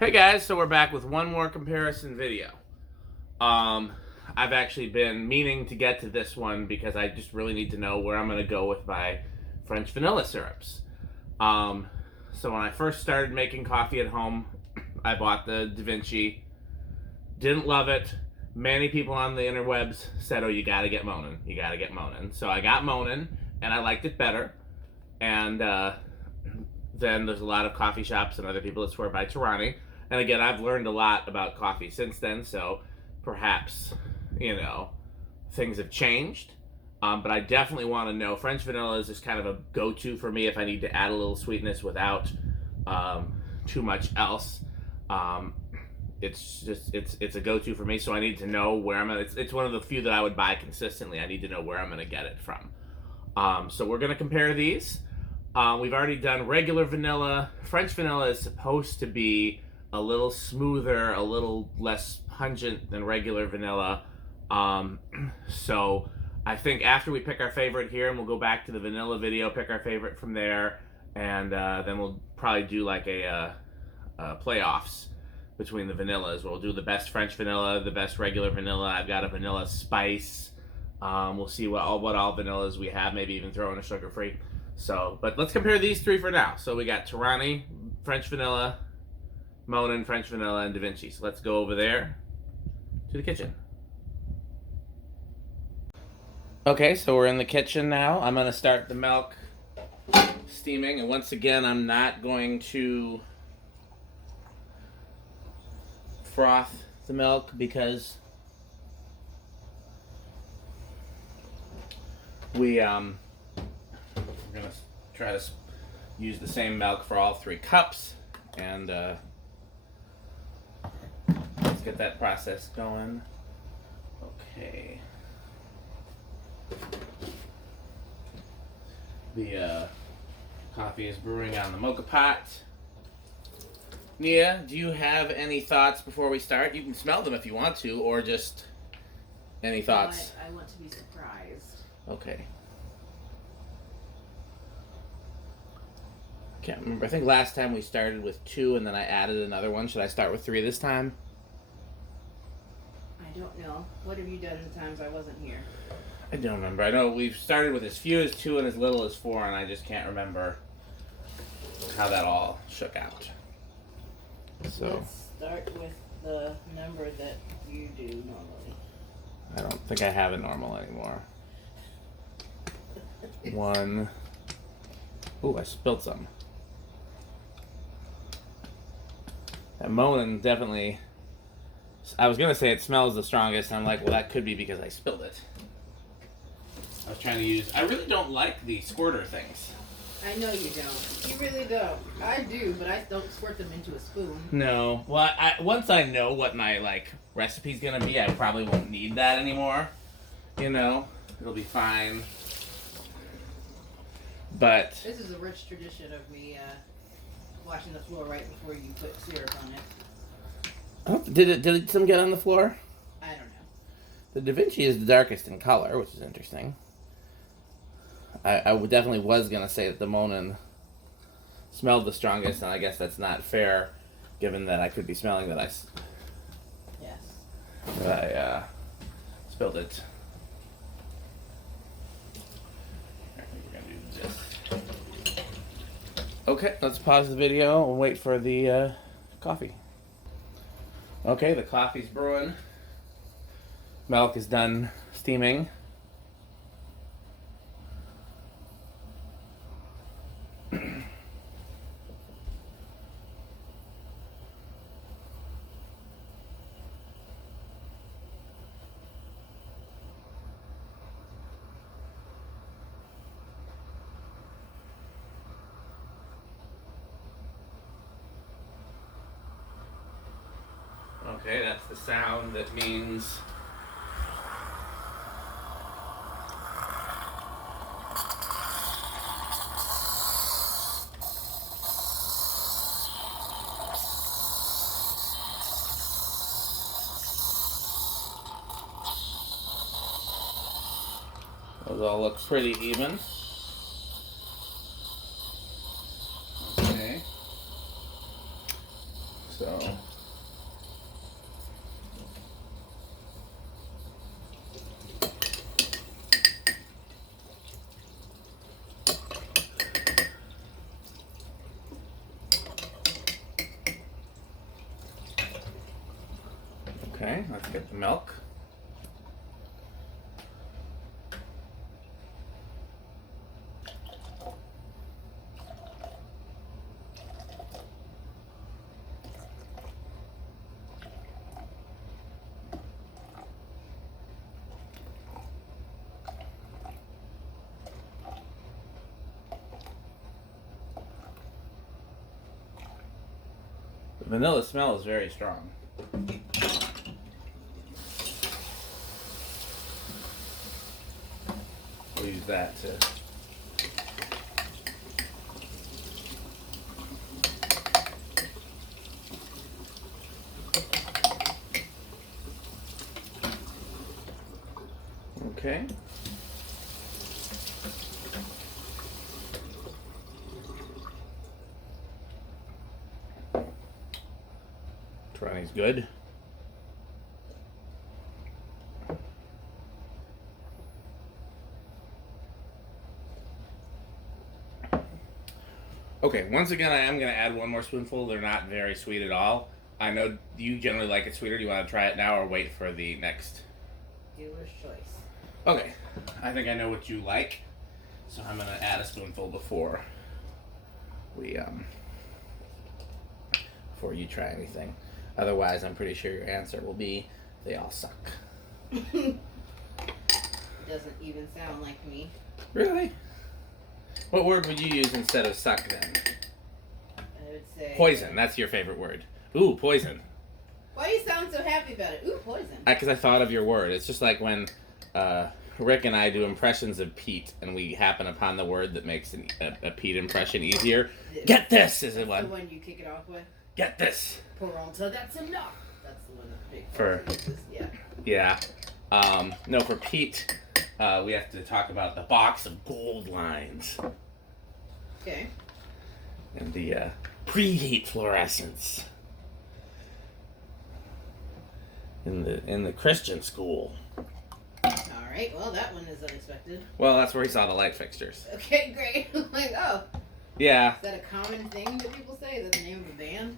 Hey guys, so we're back with one more comparison video. I've actually been meaning to get to this one because I just really need to know where I'm going to go with my French vanilla syrups. So when I first started making coffee at home, I bought the DaVinci. Didn't love it. Many people on the interwebs said, oh, you got to get Monin. You got to get Monin. So I got Monin, and I liked it better. And then there's a lot of coffee shops and other people that swear by Torani. And again, I've learned a lot about coffee since then, so perhaps, things have changed. But I definitely want to know. French vanilla is just kind of a go-to for me if I need to add a little sweetness without too much else. It's a go-to for me, so I need to know where I'm at. It's one of the few that I would buy consistently. I need to know where I'm going to get it from. So we're going to compare these. We've already done regular vanilla. French vanilla is supposed to be a little smoother, a little less pungent than regular vanilla. So I think after we pick our favorite here, and we'll go back to the vanilla video, pick our favorite from there, and then we'll probably do like a playoffs between the vanillas. We'll do the best French vanilla, the best regular vanilla. I've got a vanilla spice. We'll see what all vanillas we have, maybe even throw in a sugar-free. So, but let's compare these three for now. So we got Torani, French vanilla, Monin, French vanilla, and DaVinci. So let's go over there to the kitchen. Okay, so we're in the kitchen now. I'm going to start the milk steaming. And once again, I'm not going to froth the milk because we're going to try to use the same milk for all 3 cups. And let's get that process going. Okay. The coffee is brewing on the Moka Pot. Nia, do you have any thoughts before we start? You can smell them if you want to, or just any thoughts? I want to be surprised. Okay. Can't remember. I think last time we started with 2 and then I added another one. Should I start with 3 this time? I don't know. What have you done in the times I wasn't here? I don't remember. I know we've started with as few as 2 and as little as 4, and I just can't remember how that all shook out. So let's start with the number that you do normally. I don't think I have it normal anymore. 1. Ooh, I spilled some. That Monin definitely, I was going to say it smells the strongest, and I'm like, well, that could be because I spilled it. I was trying to use, I really don't like the squirter things. I know you don't. You really don't. I do, but I don't squirt them into a spoon. No. Well, once I know what my, recipe's going to be, I probably won't need that anymore. It'll be fine. But this is a rich tradition of me washing the floor right before you put syrup on it. Oh, did some get on the floor? I don't know. The DaVinci is the darkest in color, which is interesting. I definitely was going to say that the Monin smelled the strongest, and I guess that's not fair, given that I could be smelling that I spilled it. I think we're going to do this. Okay, let's pause the video and wait for the coffee. Okay, the coffee's brewing. Milk is done steaming. Okay, that's the sound that means those all look pretty even. Okay. So So. Okay, let's get the milk. The vanilla smell is very strong. We'll use that to... Okay. Torani's good. Okay, once again, I am going to add one more spoonful. They're not very sweet at all. I know you generally like it sweeter. Do you want to try it now or wait for the next? Dealer's choice. Okay, I think I know what you like, so I'm going to add a spoonful before we before you try anything. Otherwise, I'm pretty sure your answer will be they all suck. Doesn't even sound like me. Really? What word would you use instead of suck then? I would say Poison. That's your favorite word. Ooh, poison. Why do you sound so happy about it? Ooh, poison. Because I thought of your word. It's just like when Rick and I do impressions of Pete, and we happen upon the word that makes a Pete impression easier. Get this is the one. The one you kick it off with. Get this. Peralta, that's enough. That's the one that big For uses. Yeah. Yeah. No, for Pete, we have to talk about the box of gold lines Okay. and the preheat fluorescence in the Christian school. All right. Well, that one is unexpected. Well, that's where he saw the light fixtures. Okay, great. I'm like, oh. Yeah. Is that a common thing that people say? Is that the name of a band?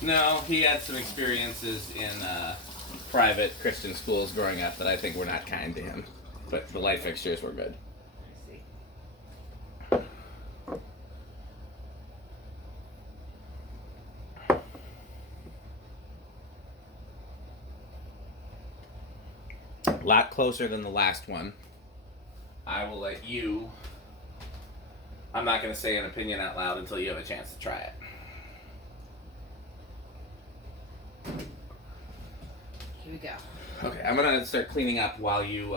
No, he had some experiences in private Christian schools growing up that I think were not kind to him. But the light fixtures were good. I see. A lot closer than the last one. I will let you... I'm not going to say an opinion out loud until you have a chance to try it. Here we go. Okay, I'm going to start cleaning up while you...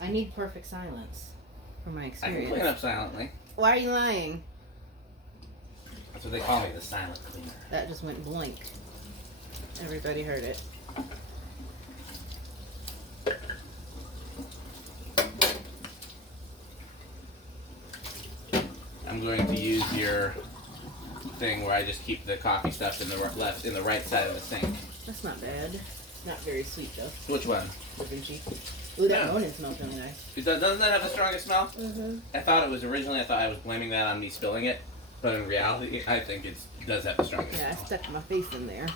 I need perfect silence for my I experience. can clean up silently. Why are you lying? That's what they call me, the silent cleaner. That just went blank. Everybody heard it. I'm going to use your thing where I just keep the coffee stuff in the right side of the sink. That's not bad. Not very sweet though. Which one? DaVinci. Ooh, that Yeah. Monin smells really nice. Doesn't that have the strongest smell? Mm-hmm. I thought it was originally. I thought I was blaming that on me spilling it, but in reality, I think it does have the strongest Yeah, I smell. stuck my face in there.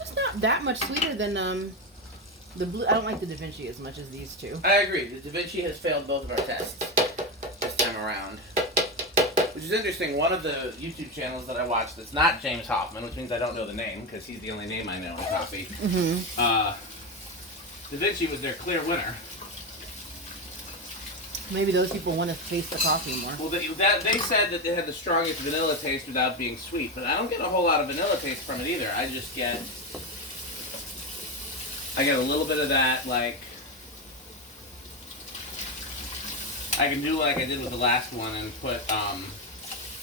It's not that much sweeter than the blue. I don't like the DaVinci as much as these two. I agree. The DaVinci has failed both of our tests this time around. Which is interesting. One of the YouTube channels that I watch that's not James Hoffman, which means I don't know the name because he's the only name I know in coffee. Mm-hmm. DaVinci was their clear winner. Maybe those people want to taste the coffee more. Well, they said that they had the strongest vanilla taste without being sweet, but I don't get a whole lot of vanilla taste from it either. I get a little bit of that, like, I can do like I did with the last one and put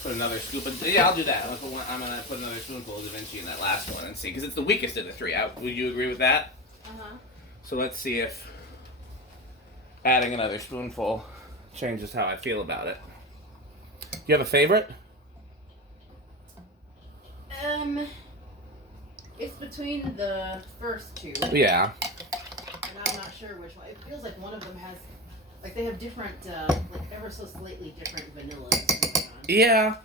another scoop. Yeah, I'll do that. I'm gonna put another spoonful of DaVinci in that last one and see, because it's the weakest of the three. Would you agree with that? Uh-huh. So let's see if adding another spoonful changes how I feel about it. You have a favorite? It's between the first two. Yeah. And I'm not sure which one. It feels like one of them has, like they have different, like ever so slightly different vanillas going on. Yeah.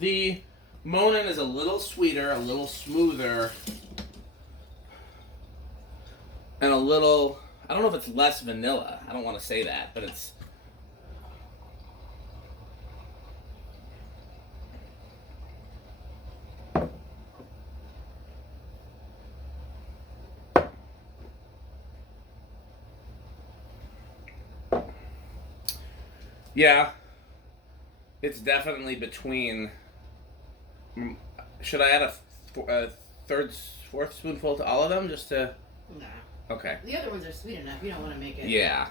The Monin is a little sweeter, a little smoother, and a little, I don't know if it's less vanilla. I don't want to say that, but it's... Yeah, it's definitely between. Should I add a fourth spoonful to all of them just to? Nah. Okay. The other ones are sweet enough. You don't want to make it. Yeah.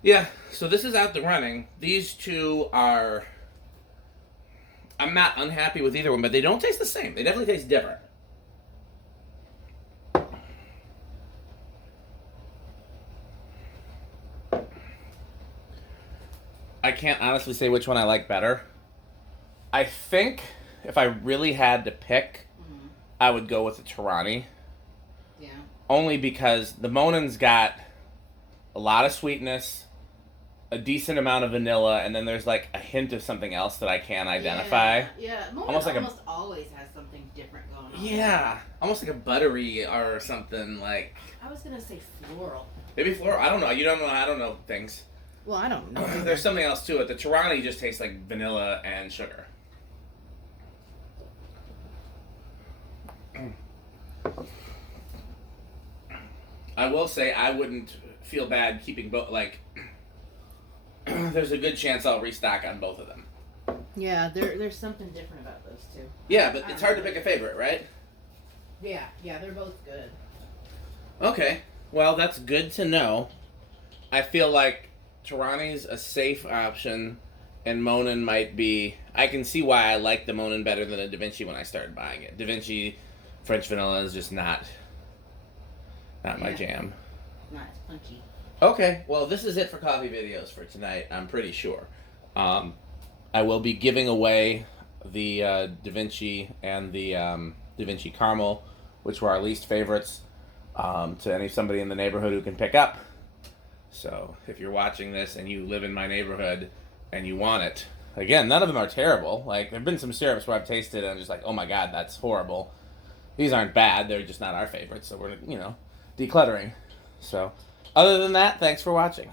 Yeah. So this is out the running. These two are. I'm not unhappy with either one, but they don't taste the same. They definitely taste different. I can't honestly say which one I like better. I think if I really had to pick, I would go with the Torani. Yeah. Only because the Monin's got a lot of sweetness, a decent amount of vanilla, and then there's like a hint of something else that I can't identify. Yeah. Monin Almost always has something different going on. Yeah, almost like a buttery or something like. I was gonna say floral. Maybe floral. I don't know. You don't know. I don't know things. Well, I don't know. There's something else to it. The Torani just tastes like vanilla and sugar. I will say I wouldn't feel bad keeping both. Like, there's a good chance I'll restock on both of them. Yeah, there's something different about those two. Yeah, but it's hard to pick a favorite, right? Yeah, they're both good. Okay, well that's good to know. I feel like Torani's a safe option, and Monin might be. I can see why I like the Monin better than the DaVinci when I started buying it. DaVinci French vanilla is just not my jam. Not as punchy. Okay, well this is it for coffee videos for tonight. I'm pretty sure. I will be giving away the DaVinci and the DaVinci Caramel, which were our least favorites, to somebody in the neighborhood who can pick up. So if you're watching this and you live in my neighborhood and you want it, again, none of them are terrible. Like, there have been some syrups where I've tasted it and I'm just like, oh my god, that's horrible. These aren't bad, they're just not our favorites, so we're, decluttering. So, other than that, thanks for watching.